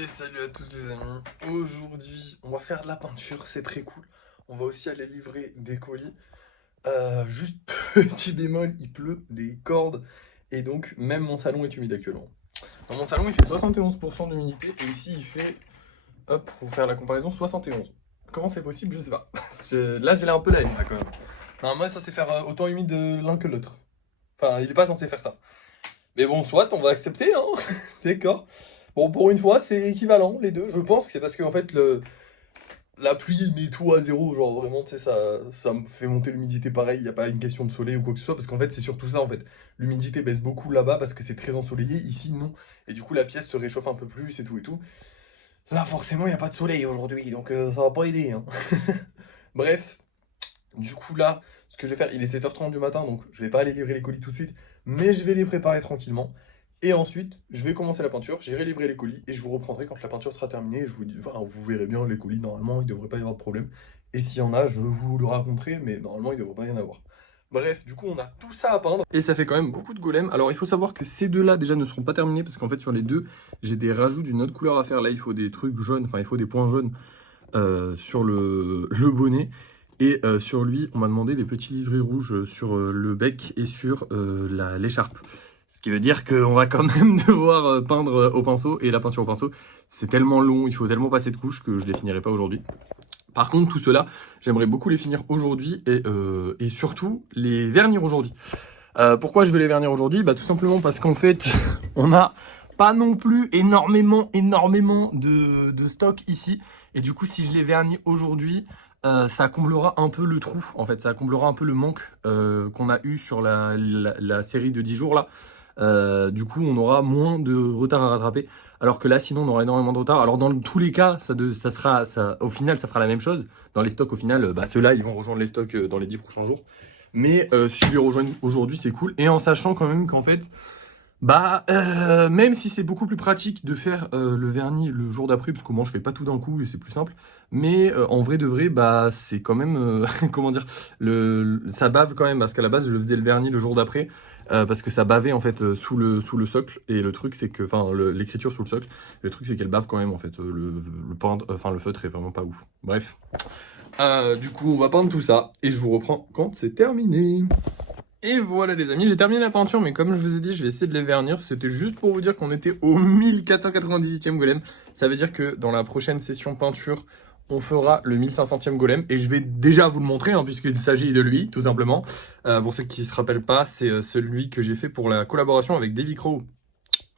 Et salut à tous les amis. Aujourd'hui, on va faire de la peinture, c'est très cool. On va aussi aller livrer des colis. Juste petit bémol, il pleut des cordes. Et donc, même mon salon est humide actuellement. Dans mon salon, il fait 71% d'humidité. Et ici, il fait, hop, pour faire la comparaison, 71. Comment c'est possible, je sais pas. Là, j'ai l'air un peu la haine, là, quand même. Non, moi, ça c'est faire autant humide l'un que l'autre. Enfin, il est pas censé faire ça. Mais bon, soit, on va accepter, hein. D'accord. Bon, pour une fois, c'est équivalent, les deux. Je pense que c'est parce qu'en fait, la pluie met tout à zéro. Genre, vraiment, tu sais, ça me fait monter l'humidité pareil. Il n'y a pas une question de soleil ou quoi que ce soit. Parce qu'en fait, c'est surtout ça, en fait. L'humidité baisse beaucoup là-bas parce que c'est très ensoleillé. Ici, non. Et du coup, la pièce se réchauffe un peu plus et tout et tout. Là, forcément, il n'y a pas de soleil aujourd'hui. Donc, ça va pas aider, hein. Bref. Du coup, là, ce que je vais faire, il est 7h30 du matin. Donc, je vais pas aller livrer les colis tout de suite. Mais je vais les préparer tranquillement. Et ensuite, je vais commencer la peinture, j'irai livrer les colis et je vous reprendrai quand la peinture sera terminée. Et je vous dis, enfin, vous verrez bien les colis, normalement, il ne devrait pas y avoir de problème. Et s'il y en a, je vous le raconterai, mais normalement, il ne devrait pas y en avoir. Bref, du coup, on a tout ça à peindre. Et ça fait quand même beaucoup de golems. Alors, il faut savoir que ces deux-là, déjà, ne seront pas terminés parce qu'en fait, sur les deux, j'ai des rajouts d'une autre couleur à faire. Là, il faut des trucs jaunes, enfin, il faut des points jaunes sur le bonnet. Et sur lui, on m'a demandé des petits liserés rouges sur le bec et sur l'écharpe. Ce qui veut dire qu'on va quand même devoir peindre au pinceau. Et la peinture au pinceau, c'est tellement long, il faut tellement passer de couches que je ne les finirai pas aujourd'hui. Par contre, tout cela, j'aimerais beaucoup les finir aujourd'hui et surtout les vernir aujourd'hui. Pourquoi je vais les vernir aujourd'hui? Bah, tout simplement parce qu'en fait, on n'a pas non plus énormément de stock ici. Et du coup, si je les vernis aujourd'hui, ça comblera un peu le trou. En fait, ça comblera un peu le manque qu'on a eu sur la série de 10 jours là. Du coup, on aura moins de retard à rattraper. Alors que là, sinon, on aura énormément de retard. Alors, dans tous les cas, au final, ça fera la même chose. Dans les stocks, au final, ceux-là, ils vont rejoindre les stocks dans les 10 prochains jours. Mais si je les rejoins aujourd'hui, c'est cool. Et en sachant quand même qu'en fait, même si c'est beaucoup plus pratique de faire le vernis le jour d'après, parce que moi je fais pas tout d'un coup et c'est plus simple, mais en vrai de vrai, c'est quand même, comment dire, ça bave quand même, parce qu'à la base je faisais le vernis le jour d'après, parce que ça bavait en fait sous le socle, et le truc c'est que, enfin l'écriture sous le socle, le truc c'est qu'elle bave quand même en fait, le feutre est vraiment pas ouf. Bref, du coup on va peindre tout ça, et je vous reprends quand c'est terminé. Et voilà les amis, j'ai terminé la peinture, mais comme je vous ai dit, je vais essayer de les vernir. C'était juste pour vous dire qu'on était au 1498e golem. Ça veut dire que dans la prochaine session peinture, on fera le 1500e golem. Et je vais déjà vous le montrer, hein, puisqu'il s'agit de lui, tout simplement. Pour ceux qui ne se rappellent pas, c'est celui que j'ai fait pour la collaboration avec Davy Crow,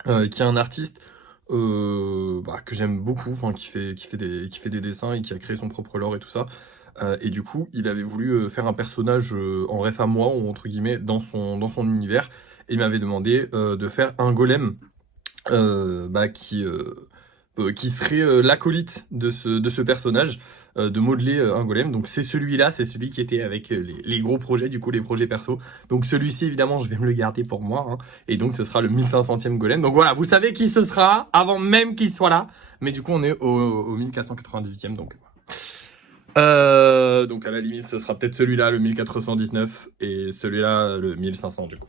qui est un artiste que j'aime beaucoup, enfin, qui fait des dessins et qui a créé son propre lore et tout ça. Et du coup, il avait voulu faire un personnage en ref à moi, ou entre guillemets, dans son univers. Et il m'avait demandé de faire un golem qui serait l'acolyte de ce personnage, de modeler un golem. Donc c'est celui-là, c'est celui qui était avec les gros projets, du coup les projets perso. Donc celui-ci, évidemment, je vais me le garder pour moi, hein. Et donc ce sera le 1500e golem. Donc voilà, vous savez qui ce sera, avant même qu'il soit là. Mais du coup, on est au 1498e, donc voilà. Donc à la limite, ce sera peut-être celui-là, le 1419, et celui-là, le 1500 du coup.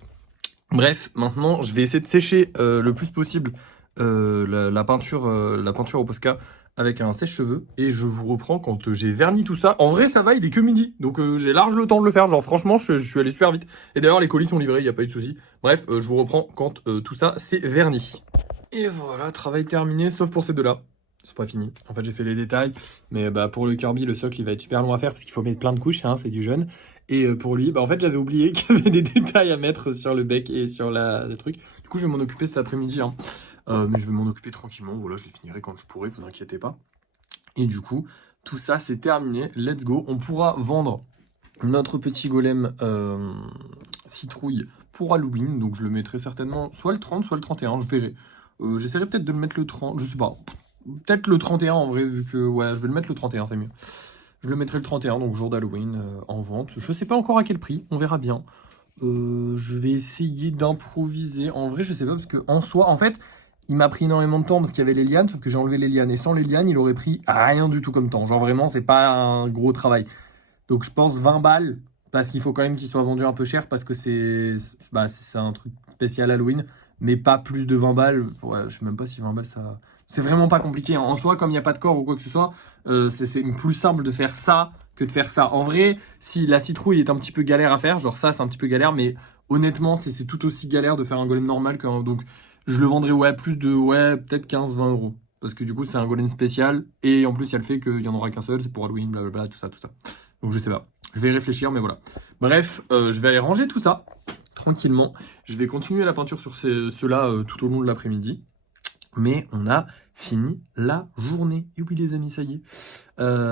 Bref, maintenant, je vais essayer de sécher le plus possible la peinture au Posca avec un sèche-cheveux, et je vous reprends quand j'ai verni tout ça. En vrai, ça va, il est que midi, donc j'ai large le temps de le faire. Genre franchement, je suis allé super vite. Et d'ailleurs, les colis sont livrés, il n'y a pas eu de souci. Bref, je vous reprends quand tout ça c'est verni. Et voilà, travail terminé, sauf pour ces deux-là. C'est pas fini. En fait, j'ai fait les détails, mais pour le Kirby, le socle, il va être super long à faire parce qu'il faut mettre plein de couches, hein, c'est du jaune. Et pour lui, en fait, j'avais oublié qu'il y avait des détails à mettre sur le bec et sur le truc. Du coup, je vais m'en occuper cet après-midi, hein. Mais je vais m'en occuper tranquillement. Voilà, je les finirai quand je pourrai, vous inquiétez pas. Et du coup, tout ça, c'est terminé. Let's go. On pourra vendre notre petit golem citrouille pour Halloween. Donc, je le mettrai certainement soit le 30, soit le 31. Je verrai. J'essaierai peut-être de le mettre le 30, je sais pas. Peut-être le 31 en vrai, vu que ouais, je vais le mettre le 31, c'est mieux. Je le mettrai le 31, donc jour d'Halloween, en vente. Je sais pas encore à quel prix, on verra bien. Je vais essayer d'improviser. En vrai, je sais pas, parce que en soi, en fait, il m'a pris énormément de temps parce qu'il y avait les lianes, sauf que j'ai enlevé les lianes. Et sans les lianes, il aurait pris rien du tout comme temps. Genre vraiment, c'est pas un gros travail. Donc je pense 20 balles, parce qu'il faut quand même qu'il soit vendu un peu cher, parce que c'est un truc spécial Halloween, mais pas plus de 20 balles. Ouais, je sais même pas si 20 balles, ça C'est vraiment pas compliqué. En soi, comme il n'y a pas de corps ou quoi que ce soit, c'est plus simple de faire ça que de faire ça. En vrai, si la citrouille est un petit peu galère à faire, genre ça, c'est un petit peu galère, mais honnêtement, c'est tout aussi galère de faire un golem normal qu'un. Donc, je le vendrais, ouais, plus de, ouais, peut-être 15-20 euros. Parce que du coup, c'est un golem spécial. Et en plus, il y a le fait qu'il y en aura qu'un seul, c'est pour Halloween, blablabla, tout ça, tout ça. Donc, je sais pas. Je vais y réfléchir, mais voilà. Bref, je vais aller ranger tout ça tranquillement. Je vais continuer la peinture sur ceux-là tout au long de l'après-midi. Mais on a fini la journée. Et oui les amis, ça y est.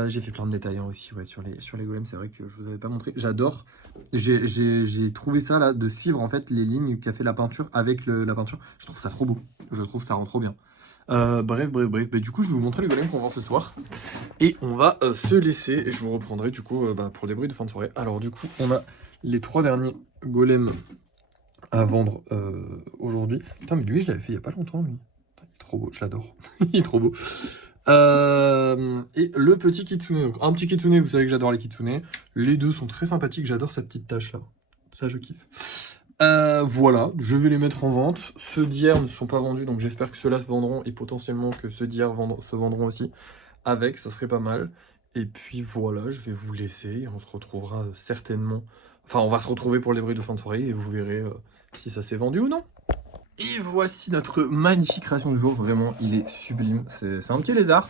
J'ai fait plein de détails aussi ouais, sur les golems, c'est vrai que je vous avais pas montré. J'adore. J'ai trouvé ça là, de suivre en fait les lignes qu'a fait la peinture avec la peinture. Je trouve ça trop beau. Je trouve ça rend trop bien. Bref. Bah, du coup, je vais vous montrer les golems qu'on vend ce soir. Et on va se laisser. Et je vous reprendrai du coup pour les bruits de fin de soirée. Alors du coup, on a les 3 derniers golems à vendre aujourd'hui. Putain, mais lui, je l'avais fait il y a pas longtemps, lui. Il est trop beau, je l'adore. Il est trop beau. Et le petit kitsune. Donc, un petit kitsune, vous savez que j'adore les kitsune. Les deux sont très sympathiques, j'adore cette petite tache là. Ça, je kiffe. Voilà, je vais les mettre en vente. Ceux d'hier ne sont pas vendus, donc j'espère que ceux-là se vendront et potentiellement que ceux d'hier se vendront aussi. Avec, ça serait pas mal. Et puis voilà, je vais vous laisser. On se retrouvera certainement. Enfin, on va se retrouver pour les bruits de fin de soirée et vous verrez si ça s'est vendu ou non. Et voici notre magnifique création du jour. Vraiment, il est sublime. C'est un petit lézard.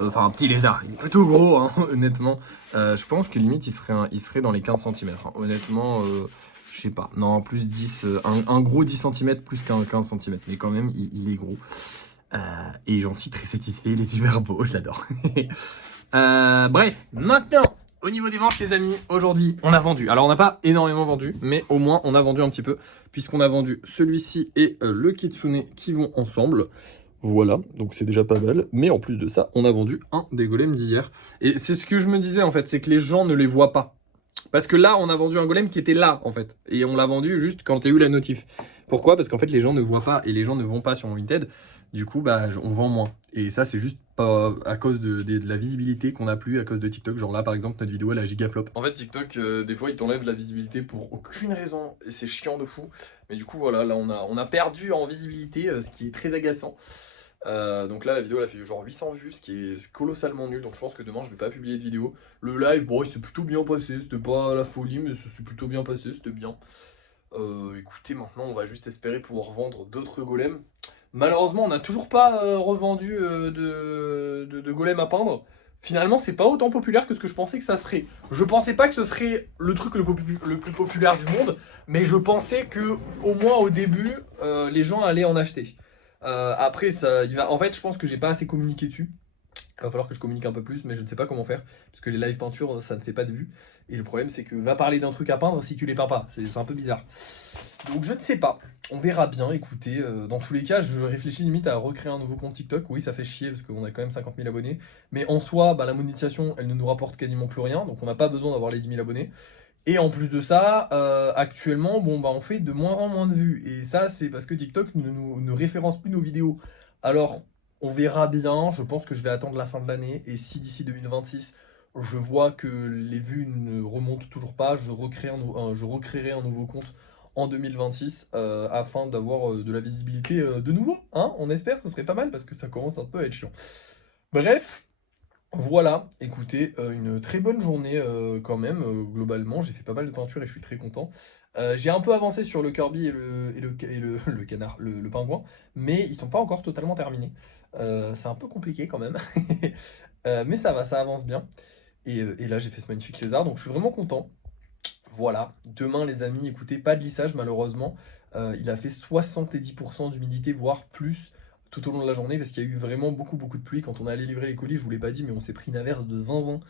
Enfin, un petit lézard. Il est plutôt gros, hein, honnêtement. Je pense que limite, il serait dans les 15 cm. Hein. Honnêtement, je sais pas. Non, plus 10. Un gros 10 cm plus qu'un 15 cm. Mais quand même, il est gros. Et j'en suis très satisfait. Il est super beau. Je l'adore. Bref, maintenant, au niveau des ventes, les amis, aujourd'hui, on a vendu. Alors, on n'a pas énormément vendu, mais au moins, on a vendu un petit peu, puisqu'on a vendu celui-ci et le kitsune qui vont ensemble. Voilà, donc c'est déjà pas mal. Mais en plus de ça, on a vendu un des golems d'hier. Et c'est ce que je me disais, en fait, c'est que les gens ne les voient pas. Parce que là, on a vendu un golem qui était là, en fait. Et on l'a vendu juste quand il y a eu la notif. Pourquoi? Parce qu'en fait, les gens ne voient pas et les gens ne vont pas sur Vinted. Du coup, bah, on vend moins. Et ça, c'est juste pas à cause de la visibilité qu'on a plus à cause de TikTok. Genre là, par exemple, notre vidéo, elle a gigaflop. En fait, TikTok, des fois, il t'enlève la visibilité pour aucune raison, et c'est chiant de fou. Mais du coup, voilà, là, on a perdu en visibilité, ce qui est très agaçant. Donc là, la vidéo, elle a fait genre 800 vues, ce qui est colossalement nul. Donc je pense que demain, je vais pas publier de vidéo. Le live, bon, il s'est plutôt bien passé. C'était pas la folie, mais ça s'est plutôt bien passé, c'était bien. Écoutez, maintenant, on va juste espérer pouvoir vendre d'autres golems. Malheureusement, on n'a toujours pas revendu de golems à peindre. Finalement, c'est pas autant populaire que ce que je pensais que ça serait. Je pensais pas que ce serait le truc le plus populaire du monde, mais je pensais que au moins au début, les gens allaient en acheter. Après, en fait, je pense que j'ai pas assez communiqué dessus. Il va falloir que je communique un peu plus, mais je ne sais pas comment faire, parce que les live peintures, ça ne fait pas de vues. Et le problème, c'est que va parler d'un truc à peindre si tu les peins pas. C'est un peu bizarre. Donc je ne sais pas. On verra bien. Écoutez, dans tous les cas, je réfléchis limite à recréer un nouveau compte TikTok. Oui, ça fait chier parce qu'on a quand même 50 000 abonnés. Mais en soi, bah, la monétisation, elle ne nous rapporte quasiment plus rien. Donc on n'a pas besoin d'avoir les 10 000 abonnés. Et en plus de ça, actuellement, bon, bah, on fait de moins en moins de vues. Et ça, c'est parce que TikTok ne référence plus nos vidéos. Alors, on verra bien. Je pense que je vais attendre la fin de l'année. Et si d'ici 2026, je vois que les vues ne remontent toujours pas, je recréerai un nouveau compte en 2026 afin d'avoir de la visibilité de nouveau. Hein, on espère, ce serait pas mal parce que ça commence un peu à être chiant. Bref. Voilà, écoutez, une très bonne journée quand même, globalement. J'ai fait pas mal de peinture et je suis très content. J'ai un peu avancé sur le Kirby et le canard, le pingouin, mais ils sont pas encore totalement terminés. C'est un peu compliqué quand même, mais ça va, ça avance bien. Et là, j'ai fait ce magnifique lézard, donc je suis vraiment content. Voilà, demain les amis, écoutez, pas de lissage malheureusement. Il a fait 70% d'humidité, voire plus, tout au long de la journée, parce qu'il y a eu vraiment beaucoup de pluie. Quand on est allé livrer les colis, je vous l'ai pas dit, mais on s'est pris une averse de zinzin.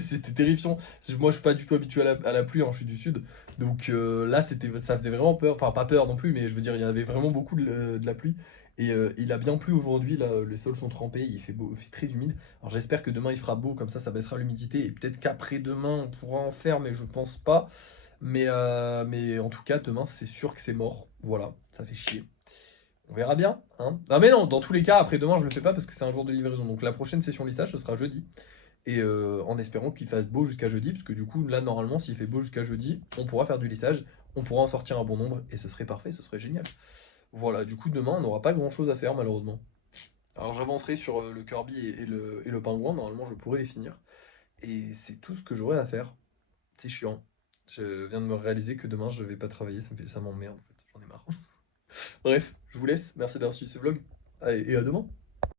C'était terrifiant. Moi, je suis pas du tout habitué à la pluie, hein, je suis du sud. Donc là, ça faisait vraiment peur. Enfin, pas peur non plus, mais je veux dire, il y avait vraiment beaucoup de la pluie. Et il a bien plu aujourd'hui, là, les sols sont trempés, il fait beau, il fait très humide. Alors j'espère que demain il fera beau, comme ça baissera l'humidité. Et peut-être qu'après-demain, on pourra en faire, mais je pense pas. Mais en tout cas, demain, c'est sûr que c'est mort. Voilà, ça fait chier. On verra bien, hein. Ah mais non, dans tous les cas, après-demain, je le fais pas parce que c'est un jour de livraison. Donc la prochaine session lissage, ce sera jeudi. Et en espérant qu'il fasse beau jusqu'à jeudi, parce que du coup, là, normalement, s'il fait beau jusqu'à jeudi, on pourra faire du lissage, on pourra en sortir un bon nombre, et ce serait parfait, ce serait génial. Voilà, du coup demain on n'aura pas grand chose à faire malheureusement. Alors j'avancerai sur le Kirby et le pingouin, normalement je pourrai les finir. Et c'est tout ce que j'aurai à faire. C'est chiant. Je viens de me réaliser que demain je vais pas travailler, ça m'emmerde en fait, j'en ai marre. Bref, je vous laisse, merci d'avoir suivi ce vlog. Allez, et à demain.